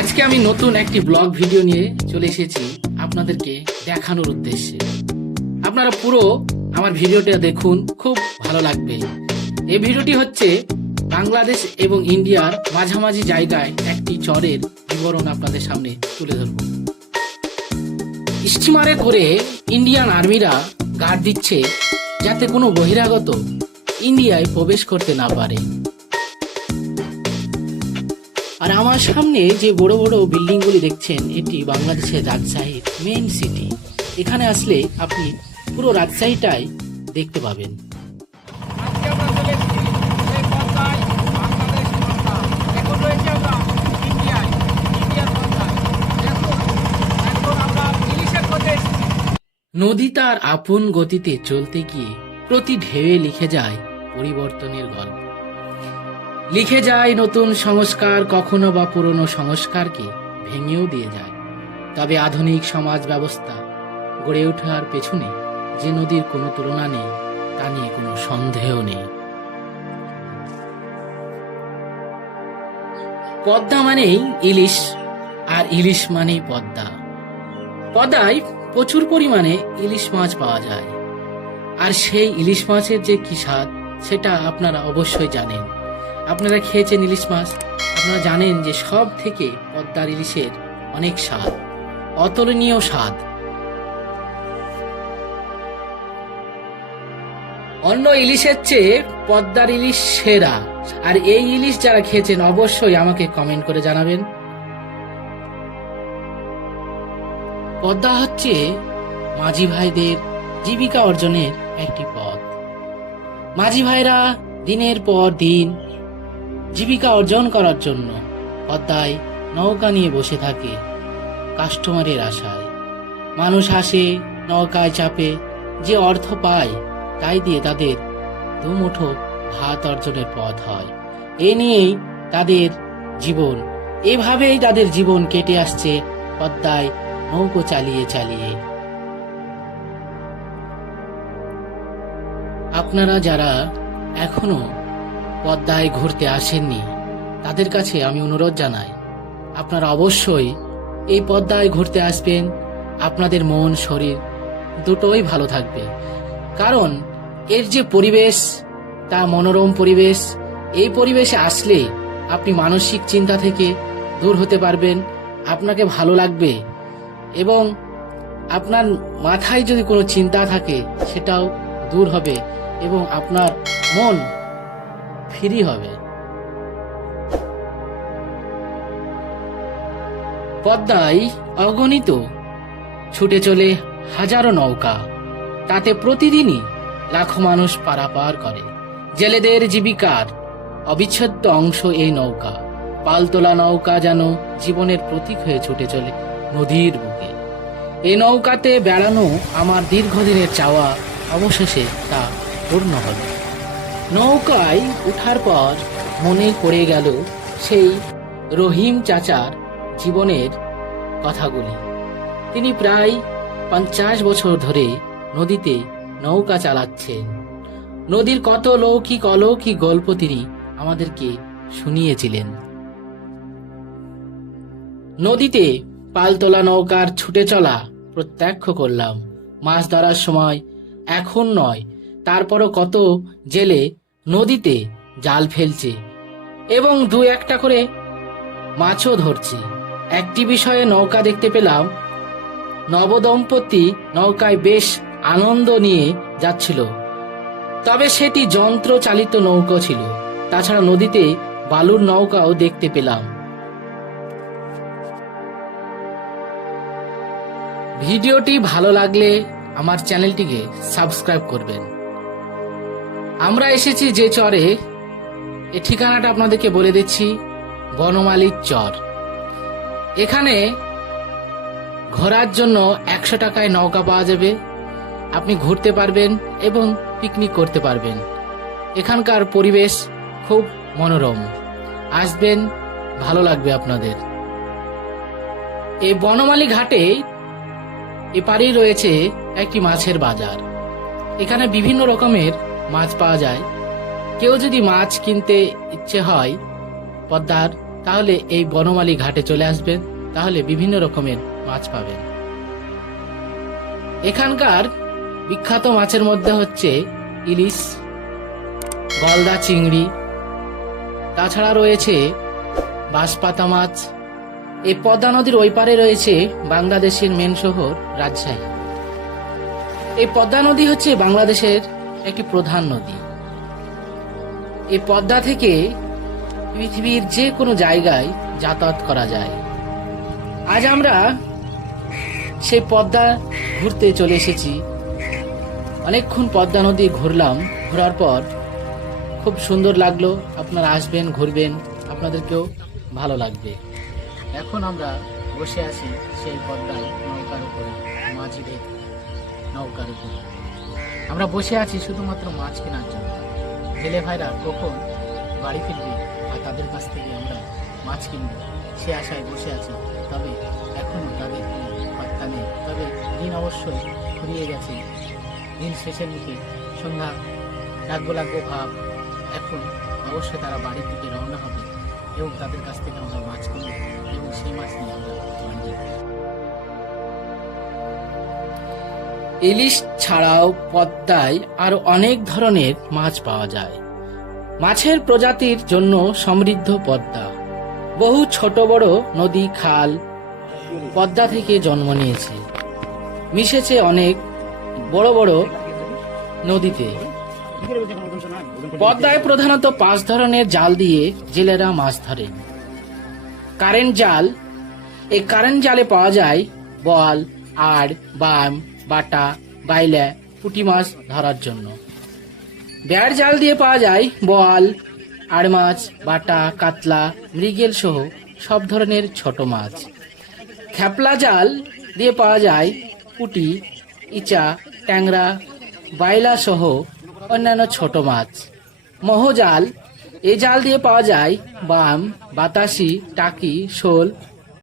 আজকে আমি নতুন একটি ব্লগ ভিডিও নিয়ে চলে এসেছি আপনাদেরকে দেখানোর উদ্দেশ্যে। আপনারা পুরো আমার ভিডিওটা দেখুন, খুব ভালো লাগবে। এই ভিডিওটি হচ্ছে বাংলাদেশ এবং ইন্ডিয়ার মাঝামাঝি জায়গায় একটি চরের বিবরণ আপনাদের সামনে তুলে ধরব। স্টিমারে করে ইন্ডিয়ান আর্মিরা গার্ড দিচ্ছে যাতে কোনো বহিরাগত ইন্ডিয়ায় প্রবেশ করতে না পারে। আর আমার সামনে যে বড় বড় বিল্ডিংগুলি দেখছেন এটি বাংলাদেশের রাজশাহীর মেইন সিটি এখানে আসলে আপনি পুরো রাজশাহীটাই দেখতে পাবেন। নদী তার আপন গতিতে চলতে গিয়ে প্রতি ঢেউয়ে লিখে যায় পরিবর্তনের গল্প। লিখে যায় নতুন সংস্কার, কখনো বা পুরনো সংস্কারকে ভেঙেও দিয়ে যায়। তবে আধুনিক সমাজ ব্যবস্থা গড়ে ওঠার পেছনে যে নদীর কোনো তুলনা নেই, তা নিয়ে কোনো সন্দেহ নেই। পদ্মা মানেই ইলিশ, আর ইলিশ মানেই পদ্মা। পদ্মায় প্রচুর পরিমাণে ইলিশ মাছ পাওয়া যায়। আর সেই ইলিশ মাছের যে কি স্বাদ, সেটা আপনারা অবশ্যই জানেন। আপনারা খেয়েছেন ইলিশ মাছ। আপনারা জানেন যে সব থেকে পদ্মার ইলিশের অনেক স্বাদ। অতুলনীয় স্বাদ। অন্য ইলিশের চেয়ে পদ্মার ইলিশ সেরা। আর এই ইলিশ যারা খেয়েছেন, অবশ্যই আমাকে কমেন্ট করে জানাবেন। পদ্মা হচ্ছে মাঝি ভাইদের জীবিকা অর্জনের একটি পথ। মাঝি ভাইরা দিনের পর দিন জীবিকা অর্জন করার জন্য পদ্মায় নৌকা নিয়ে বসে থাকে কাস্টমারের আশায়। মানুষ আসে নৌকায় চাপে, যে অর্থ পায় তাই দিয়ে তাদের দুমুঠো ভাত অর্জনের পথ হয়। এ নিয়েই তাদের জীবন। এভাবেই তাদের জীবন কেটে আসছে পদ্মায় নৌকো চালিয়ে চালিয়ে। আপনারা যারা এখনও পদ্মায় ঘুরতে আসেননি। তাদের কাছে আমি অনুরোধ জানাই, আপনারা অবশ্যই এই পদ্মায় ঘুরতে আসবেন। আপনাদের মন, শরীর দুটোই ভালো থাকবে। কারণ এর যে পরিবেশ, তা মনোরম পরিবেশ, এই পরিবেশে আসলে আপনি মানসিক চিন্তা থেকে দূর হতে পারবেন, আপনাকে ভালো লাগবে এবং আপনার মাথায় যদি কোনো চিন্তা থাকে, সেটাও দূর হবে এবং আপনার মন ফ্রি হবে। পদ্মায় অগণিত ছুটে চলে হাজারো নৌকা। তাতে প্রতিদিনই লাখো মানুষ পারাপার করে। জেলেদের জীবিকার অবিচ্ছেদ্য অংশ এই নৌকা। পালতোলা নৌকা যেন জীবনের প্রতীক হয়ে ছুটে চলে নদীর বুকে। এই নৌকাতে বেড়ানো আমার দীর্ঘদিনের চাওয়া, অবশেষে তা পূর্ণ হলো। নৌকায় উঠার পর মনে পড়ে গেল সেই রহিম চাচার জীবনের কথাগুলি। তিনি প্রায় পঞ্চাশ বছর ধরে নদীতে নৌকা চালাচ্ছেন। নদীর কত লৌকিক অলৌকিক গল্প তিনি আমাদেরকে শুনিয়েছিলেন। নদীতে পালতোলা নৌকার ছুটে চলা প্রত্যক্ষ করলাম। মাছ ধরার সময় এখন নয়, তারপরও কত জেলে নদীতে জাল ফেলছে এবং দু একটা করে মাছও ধরছে। একটি বিষয়ে নৌকা দেখতে পেলাম, নবদম্পতি নৌকায় বেশ আনন্দ নিয়ে যাচ্ছিল। তবে সেটি যন্ত্র চালিত নৌকা ছিল। তাছাড়া নদীতে বালুর নৌকাও দেখতে পেলাম। ভিডিওটি ভালো লাগলে আমার চ্যানেলটিকে সাবস্ক্রাইব করবেন। আমরা এসেছি যে চরে। এ ঠিকানাটা আপনাদেরকে বলে দিচ্ছি, বনমালীর চর। এখানে ঘোরার জন্য একশো টাকায় নৌকা পাওয়া যাবে। আপনি ঘুরতে পারবেন এবং পিকনিক করতে পারবেন। এখানকার পরিবেশ খুব মনোরম। আসবেন, ভালো লাগবে আপনাদের। এই বনমালী ঘাটে এপারেই রয়েছে একটি মাছের বাজার। এখানে বিভিন্ন রকমের মাছ পাওয়া যায়। কেউ যদি মাছ কিনতে ইচ্ছে হয় পদ্মার, তাহলে এই বনমালী ঘাটে চলে আসবেন, তাহলে বিভিন্ন রকমের মাছ পাবেন। এখানকার বিখ্যাত মাছের মধ্যে হচ্ছে ইলিশ, গলদা চিংড়ি, তাছাড়া রয়েছে বাঁশপাতা মাছ। এই পদ্মা নদীর ওই পারে রয়েছে বাংলাদেশের মেন শহর রাজশাহী। এই পদ্মা নদী হচ্ছে বাংলাদেশের একটি প্রধান নদী। এই পদ্মা থেকে পৃথিবীর যে কোনো জায়গায় যাতায়াত করা যায়। আজ আমরা সেই পদ্মা ঘুরতে চলে এসেছি। অনেকক্ষণ পদ্মা নদী ঘুরলাম, ঘোরার পর খুব সুন্দর লাগল। আপনারা আসবেন, ঘুরবেন, আপনাদেরকেও ভালো লাগবে। এখন আমরা বসে আছি সেই পদ্মায় নৌকার উপরে, মাঝিদের নৌকার উপরে। আমরা বসে আছি শুধুমাত্র মাছ কেনার জন্য। জেলে ভাইরা কখন বাড়ি ফিরবে আর তাদের কাছ থেকে আমরা মাছ কিনবো? সে আশায় বসে আছি। তবে এখনও তাদের কোনো পাত্তা নেই। তবে দিন অবশ্যই ফুরিয়ে গেছে। দিন শেষের মুখে সন্ধ্যা লাগবো লাগবো ভাব এখন অবশ্যই তারা বাড়ির দিকে রওনা হবে এবং তাদের কাছ থেকে আমরা মাছ কিনবো এবং সেই মাছ নিয়ে আমরা ইলিশ ছাড়াও পদ্মায় আরও অনেক ধরনের মাছ পাওয়া যায়। মাছের প্রজাতির জন্য সমৃদ্ধ পদ্মা। বহু ছোট বড় নদী, খাল পদ্মা থেকে জন্ম নিয়েছে। মিশেছে অনেক বড় বড় নদীতে। পদ্মায় প্রধানত পাঁচ ধরনের জাল দিয়ে জেলেরা মাছ ধরেন কারেন্ট জাল এই কারেন্ট জালে পাওয়া যায় বল আড়, বাম, বাটা, বাইলা, পুঁটি মাছ ধরার জন্য। বেড় জাল দিয়ে পাওয়া যায় বল আর মাছ, বাটা, কাতলা, মৃগেল সহ সব ধরনের ছোট মাছ। খ্যাপলা জাল দিয়ে পাওয়া যায় পুঁটি, ইচা, ট্যাংরা, বাইলা সহ অন্যান্য ছোট মাছ। মহজাল এই জাল দিয়ে পাওয়া যায় বাম, বাতাসি, টাকি, শোল